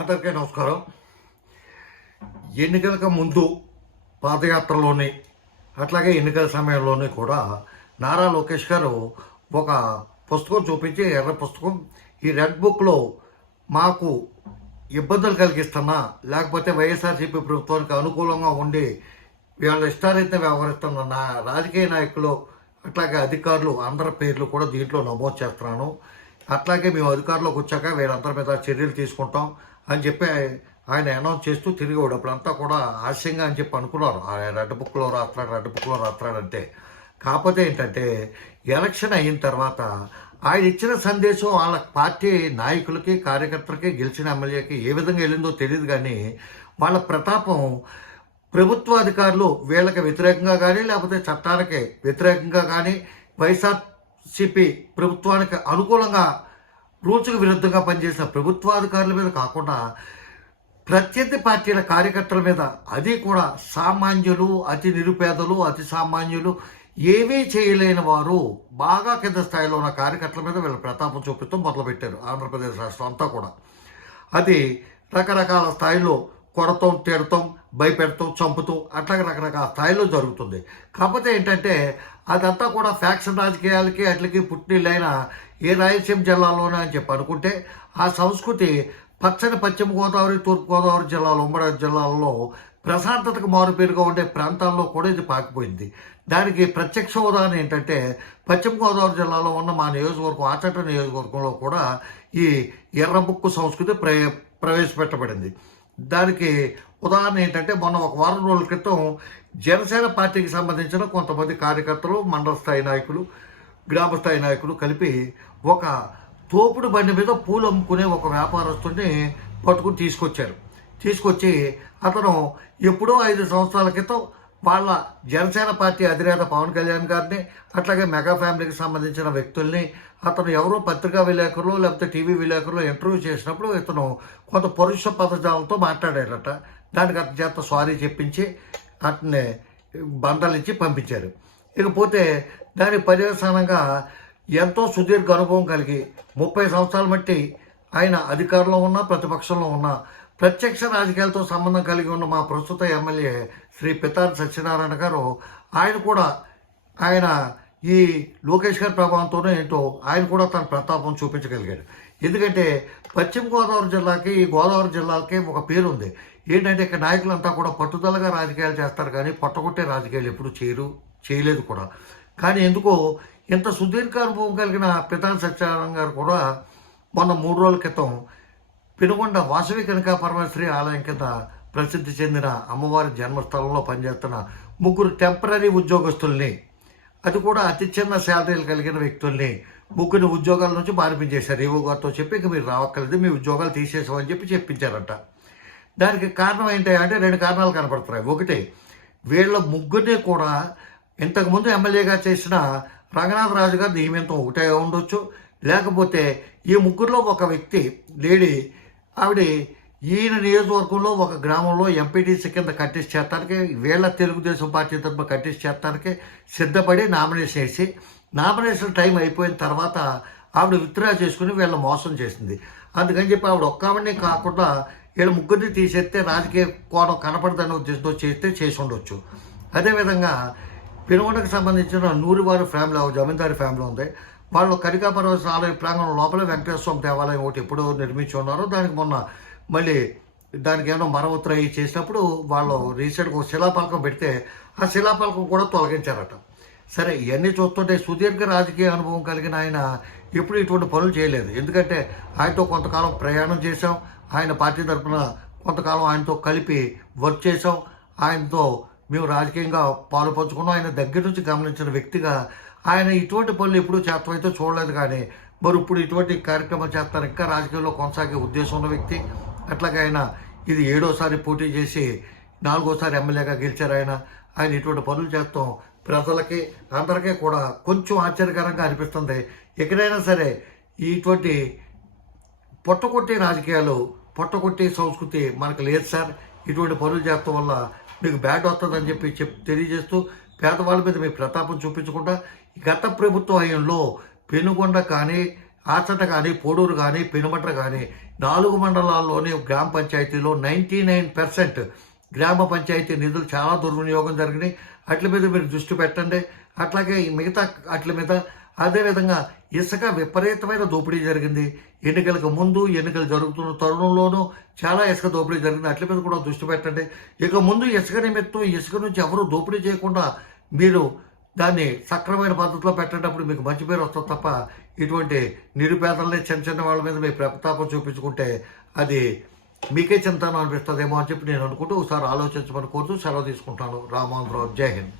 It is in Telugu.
అందరికీ నమస్కారం. ఎన్నికలకు ముందు పాదయాత్రలోని అట్లాగే ఎన్నికల సమయంలోని కూడా నారా లోకేష్ గారు ఒక పుస్తకం చూపించి ఎర్ర పుస్తకం ఈ రెడ్ బుక్లో మాకు ఇబ్బందులు కలిగిస్తున్నా లేకపోతే వైఎస్ఆర్సీపీ ప్రభుత్వానికి అనుకూలంగా ఉండి వీళ్ళ ఇష్టారైతే వ్యవహరిస్తున్న నా రాజకీయ నాయకులు అట్లాగే అధికారులు అందరి పేర్లు కూడా దీంట్లో నమోదు చేస్తున్నాను. అట్లాగే మేము అధికారంలోకి వచ్చాక వీళ్ళందరి మీద చర్యలు తీసుకుంటాం అని చెప్పి ఆయన అనౌన్స్ చేస్తూ తిరిగి అప్పుడంతా కూడా హాస్యంగా అని చెప్పి అనుకున్నారు. ఆయన రెడ్ బుక్లో రాస్తాడు రెడ్ బుక్లో రాస్తాడంటే కాకపోతే ఏంటంటే ఎలక్షన్ అయిన తర్వాత ఆయన ఇచ్చిన సందేశం వాళ్ళ పార్టీ నాయకులకి కార్యకర్తలకి గెలిచిన ఎమ్మెల్యేకి ఏ విధంగా వెళ్ళిందో తెలియదు కానీ వాళ్ళ ప్రతాపం ప్రభుత్వ అధికారులు వీళ్ళకి వ్యతిరేకంగా కానీ లేకపోతే చట్టానికి వ్యతిరేకంగా కానీ చెప్పి ప్రభుత్వానికి అనుకూలంగా రూల్స్కు విరుద్ధంగా పనిచేసిన ప్రభుత్వాధికారుల మీద కాకుండా ప్రత్యర్థి పార్టీల కార్యకర్తల మీద అది కూడా సామాన్యులు అతి నిరుపేదలు అతి సామాన్యులు ఏమీ చేయలేని వారు బాగా కింద స్థాయిలో ఉన్న కార్యకర్తల మీద వీళ్ళ ప్రతాపం చూపిస్తూ మొదలుపెట్టారు ఆంధ్రప్రదేశ్ రాష్ట్రం అంతా కూడా. అది రకరకాల స్థాయిలో కొడతాం తిడతాం భయపెడతాం చంపుతాం అట్లాగే రకరకాల స్థాయిలో జరుగుతుంది. కాకపోతే ఏంటంటే అదంతా కూడా ఫ్యాక్షన్ రాజకీయాలకి అట్లకి పుట్టినైన ఏ రాయలసీమ జిల్లాలోనే అని చెప్పి అనుకుంటే ఆ సంస్కృతి పచ్చని పశ్చిమ గోదావరి తూర్పుగోదావరి జిల్లాలో ఉమ్మడి జిల్లాల్లో ప్రశాంతతకు మారుపేరుగా ఉండే ప్రాంతాల్లో కూడా ఇది పాకిపోయింది. దానికి ప్రత్యక్ష ఉదాహరణ ఏంటంటే పశ్చిమ గోదావరి జిల్లాలో ఉన్న మా నియోజకవర్గం ఆచట నియోజకవర్గంలో కూడా ఈ ఎర్రబుక్కు సంస్కృతి ప్ర ప్రవేశపెట్టబడింది. దానికి ఉదాహరణ ఏంటంటే మొన్న ఒక వారం రోజుల క్రితం జనసేన పార్టీకి సంబంధించిన కొంతమంది కార్యకర్తలు మండల స్థాయి నాయకులు గ్రామ స్థాయి నాయకులు కలిపి ఒక తోపుడు బండి మీద పూలు అమ్ముకునే ఒక వ్యాపారస్తుని పట్టుకుని తీసుకొచ్చారు. తీసుకొచ్చి అతను ఎప్పుడో ఐదు సంవత్సరాల క్రితం వాళ్ళ జనసేన పార్టీ అధినేత పవన్ కళ్యాణ్ గారిని అట్లాగే మెగా ఫ్యామిలీకి సంబంధించిన వ్యక్తుల్ని అతను ఎవరో పత్రికా విలేకరులు లేకపోతే టీవీ విలేకరులు ఇంటర్వ్యూ చేసినప్పుడు ఇతను కొంత పరుష పదజాలంతో మాట్లాడారట. దానికి అతని చేత సారీ చెప్పించి అతన్ని బండలించి పంపించారు. ఇకపోతే దాని పర్యవసానంగా ఎంతో సుదీర్ఘ అనుభవం కలిగి ముప్పై సంవత్సరాల మట్టి ఆయన అధికారంలో ఉన్న ప్రతిపక్షంలో ఉన్న ప్రత్యక్ష రాజకీయాలతో సంబంధం కలిగి ఉన్న మా ప్రస్తుత ఎమ్మెల్యే శ్రీ పితాన్ సత్యనారాయణ గారు ఆయన కూడా ఆయన ఈ లోకేష్ గారి ప్రభావంతోనే ఏంటో ఆయన కూడా తన ప్రతాపం చూపించగలిగాడు. ఎందుకంటే పశ్చిమ గోదావరి జిల్లాకి ఈ గోదావరి జిల్లాకి ఒక పేరు ఉంది. ఏంటంటే ఇక్కడ నాయకులంతా కూడా పట్టుదలగా రాజకీయాలు చేస్తారు కానీ పట్టగొట్టే రాజకీయాలు ఎప్పుడు చేయరు చేయలేదు కూడా. కానీ ఎందుకో ఇంత సుదీర్ఘ అనుభవం కలిగిన పితాన్ సత్యనారాయణ గారు కూడా మొన్న మూడు రోజుల క్రితం పెనుగొండ వాసవి కనక పరమశ్రీ ఆలయం కింద ప్రసిద్ధి చెందిన అమ్మవారి జన్మస్థలంలో పనిచేస్తున్న ముగ్గురు టెంపరీ ఉద్యోగస్తుల్ని అది కూడా అతి చిన్న శాలరీలు కలిగిన వ్యక్తుల్ని ముగ్గురిని ఉద్యోగాల నుంచి మార్పించేశారు ఈవో గారితో చెప్పి ఇక మీరు రావక్కర్లేదు మీ ఉద్యోగాలు తీసేసామని చెప్పి చెప్పించారంట దానికి కారణం ఏంటి అంటే రెండు కారణాలు కనపడుతున్నాయి. ఒకటి వీళ్ళ ముగ్గురిని కూడా ఇంతకుముందు ఎమ్మెల్యేగా చేసిన రంగనాథరాజు గారు నియమితం ఒకటే ఉండొచ్చు. లేకపోతే ఈ ముగ్గురులో ఒక వ్యక్తి లేడీ ఆవిడ ఈయన నియోజకవర్గంలో ఒక గ్రామంలో ఎంపీటీసీ కింద కట్టేసి చేస్తానికి వీళ్ళ తెలుగుదేశం పార్టీ తరఫున కట్టేసి చేస్తానికి సిద్ధపడి నామినేషన్ వేసి నామినేషన్ టైం అయిపోయిన తర్వాత ఆవిడ విత్డ్రా చేసుకుని వీళ్ళ మోసం చేసింది. అందుకని చెప్పి ఆవిడ ఒక్కవిని కాకుండా వీళ్ళ ముగ్గురిని తీసేస్తే రాజకీయ కోణం కనపడదనే ఉద్దేశంతో చేస్తే చేసి ఉండొచ్చు. అదేవిధంగా పెనుగొండకు సంబంధించిన నూరివారి ఫ్యామిలీ ఒక జమీందారి ఫ్యామిలీ ఉంది. వాళ్ళు కనికాపరవలసిన ఆలయ ప్రాంగణం లోపల వెంకటేశ్వర స్వామి దేవాలయం ఒకటి ఎప్పుడో నిర్మించి ఉన్నారు. దానికి మొన్న మళ్ళీ దానికి ఏమో మరమ్మతులు అయ్యి చేసినప్పుడు వాళ్ళు రీసెంట్గా ఒక శిలాపలకం పెడితే ఆ శిలాపలకం కూడా తొలగించారట. సరే ఇవన్నీ చూస్తుంటే సుదీర్ఘ రాజకీయ అనుభవం కలిగిన ఆయన ఎప్పుడు ఇటువంటి పనులు చేయలేదు. ఎందుకంటే ఆయనతో కొంతకాలం ప్రయాణం చేశాం. ఆయన పార్టీ తరఫున కొంతకాలం ఆయనతో కలిపి వర్క్ చేసాం ఆయనతో మేము రాజకీయంగా పాలు పంచుకున్నాం. ఆయన దగ్గర నుంచి గమనించిన వ్యక్తిగా ఆయన ఇటువంటి పనులు ఎప్పుడూ అయితే చూడలేదు కానీ మరి ఇప్పుడు ఇటువంటి కార్యక్రమం చేస్తారు ఇంకా రాజకీయంలో కొనసాగే ఉద్దేశం ఉన్న వ్యక్తి. అట్లాగే ఆయన ఇది ఏడోసారి పోటీ చేసి నాలుగోసారి ఎమ్మెల్యేగా గెలిచారు ఆయన. ఆయన ఇటువంటి పనులు చేస్తాం ప్రజలకి అందరికీ కూడా కొంచెం ఆశ్చర్యకరంగా అనిపిస్తుంది. ఎక్కడైనా సరే ఇటువంటి పొట్టకొట్టే రాజకీయాలు పొట్టకొట్టే సంస్కృతి మనకు లేదు సార్. ఇటువంటి పనులు చేస్తాం వల్ల మీకు బ్యాడ్ వస్తుందని చెప్పి చెప్ తెలియజేస్తూ పేదవాళ్ళ మీద మీ ప్రతాపం చూపించకుండా గత ప్రభుత్వ హయంలో పెనుగొండ కానీ ఆచట కానీ పోడూరు కానీ పెనుమట్ర కానీ నాలుగు మండలాల్లోని గ్రామ పంచాయతీలో నైంటీ నైన్ పర్సెంట్ గ్రామ పంచాయతీ నిధులు చాలా దుర్వినియోగం జరిగినాయి. అట్ల మీద మీరు దృష్టి పెట్టండి. అట్లాగే ఈ మిగతా అట్ల మీద అదేవిధంగా ఇసుక విపరీతమైన దోపిడీ జరిగింది. ఎన్నికలకు ముందు ఎన్నికలు జరుగుతున్న తరుణంలోనూ చాలా ఇసుక దోపిడీ జరిగింది. అట్ల మీద కూడా దృష్టి పెట్టండి. ఇక ముందు ఇసుక నిమిత్తం ఇసుక నుంచి ఎవరు దోపిడీ చేయకుండా మీరు దాన్ని సక్రమైన పద్ధతిలో పెట్టేటప్పుడు మీకు మంచి పేరు వస్తుంది తప్ప ఇటువంటి నిరుపేదల్ని చిన్న చిన్న వాళ్ళ మీద మీ ప్రతాపం చూపించుకుంటే అది మీకే చింతనం అనిపిస్తుందేమో అని చెప్పి నేను అనుకుంటూ ఒకసారి ఆలోచించమని కోరుతూ సెలవు తీసుకుంటాను. రామాంధ్రరావు జై హింద్.